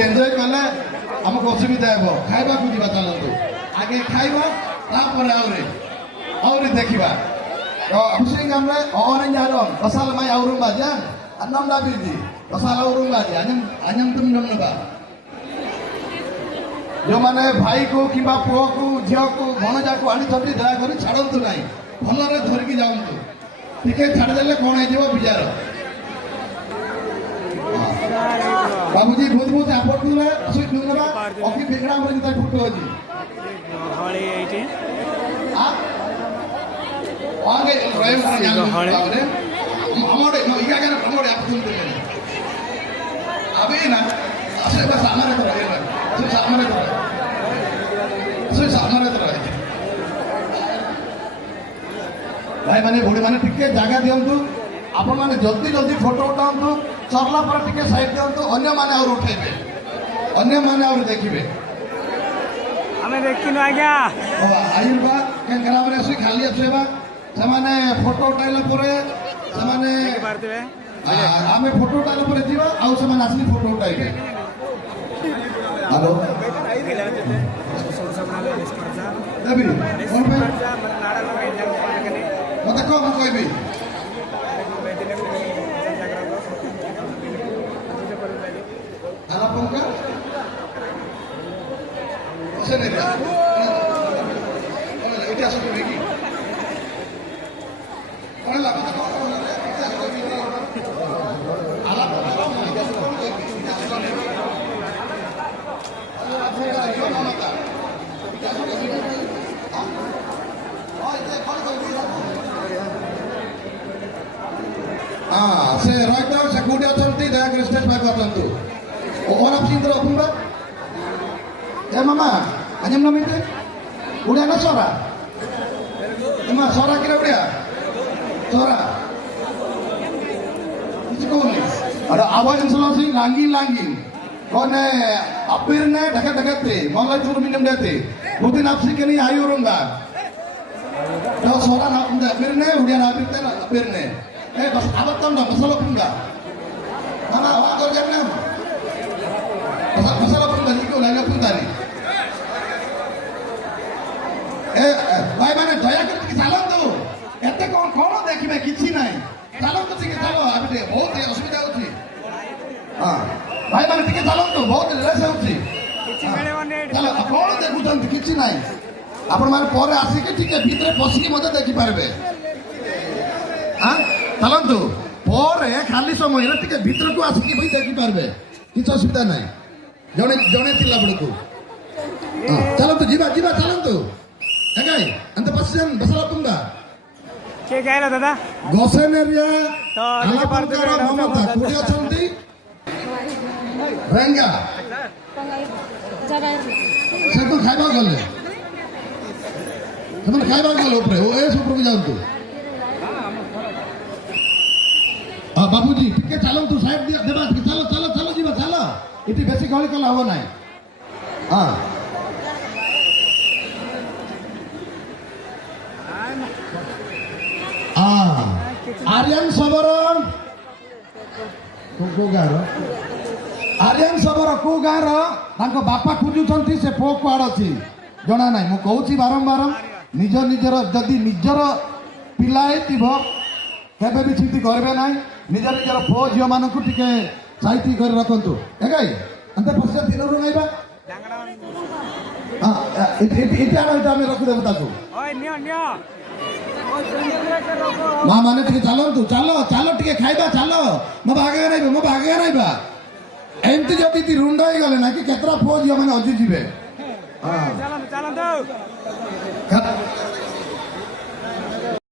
Enjoy कले आमको असुविधा हे खाइबा को जीवा चलतु आगे खाइबा तापर आउरी देखिबा तो खुशी हमरे ऑरेंज आरम मसाल माय आउरुम बाजान अन्नम दाबिजी मसाल आउरुम बाजी आजम तुम नमनबा जो माने भाई को किबा पुओ को झियो को भणजा को आनी छथि दया करी छाडंतु नाही भलरे धरकी जाउंतु टिके छाड़ देले कोन हे जीव बिजार बाबूजी बहुत बहुत सपोर्ट करे असुई दुनबा ओकी फेगड़ा मरे जिता फोटो अछि हळे एटे आगे रहे मरे हळे हमोडे नो इगा गन हमोडे आप तुम दे अबे ना असे बस हमारे तो रहे सो सामने तो रहे भाई माने भोड़ी माने टिके जागा दियंतु आपण माने जल्दी जल्दी फोटो उठांतु सरला पर टिके साइड दियंतु अन्य माने और उठेबे अन्य माने और देखिबे हमें देखिनो आज्ञा आयुर्बा केन करा माने सुई खाली असेबा समाने फोटो उठाइला परे समाने मारतेबे आमे फोटो उठाइला परे जीवा आउ समाने असली फोटो उठाइबे हेलो देबी कोन पे मते को कहबी Alapunga? Sini dia. Itu asal lagi. Mana lah kata kau? Se right now se kuda चलती दया कर स्टेज पे करतंतु और आप सिंदर अपुंगा ए मामा अजम नमिते उड़िया ना सोरा एमा सोरा किरा उड़िया सोरा इसको नहीं अरे आवाज इंसान सिंह लांगी कोने अपिर ने ढके मल्ला चूर मिनम देते बुद्धिन आपसी के नहीं आयु रुंगा तो सोरा ना अपिर ने उड़िया ना अपिर ने बस आवत तम ना मसाला पुंगा मामा आवाज कर जब ना मसाला पुंगा जी को लाइना पुंगा नहीं भाई माने दया कर कि चालन तो एते कौन देखिबे किछि नाही चालन तो ठीक चलो आबे बहुत असुविधा होछि हां भाई माने ठीक चालन तो बहुत रेस होछि किछि मेले वने चलो कौन देखुछन किछि नाही आपण माने परे आसी के ठीक भीतर पसी मते देखि पारबे हां चालन तो परे खाली समय रे ठीक भीतर को आसी के भी देखि पारबे किछ असुविधा नाही जणे थिला बडको हां चलो तो जीवा चालन तो हेगाई अंत पश्चिम बसला पुंगा के गायला दादा गोसेन एरिया तो आला पारकर ममता कुडी अछंती रंगा से तो खाइबा गले तुम खाइबा गले ऊपर ओ ए ऊपर को जाऊ तू बाबूजी टिके चलो तू साइड देबा चलो जीवा चलो इति बेसी गली कला हो नाही हां आर्यन सबरन को गार आर्यन सबर को गार तांको बापा खोजुछंती से पो कुआड़ अछि जणा नाही मु कहूची बारंबार निजर जदि निजर पिलाए थिबो केबे भी चिंती करबे नाही निजर पो जियो मानकु टिके साइती कर रखंतु एगाई अंत पश्चा दिन रु नाइबा हां इटा आमे रखु देबो ताकू ओय नियो माँ माने टिके चलो टिके खाइबा चलो मो भागे नाइबा एमती जदि ती रुंड हो गले ना कि केतरा फौज माने अजु जिवे हां चलो तो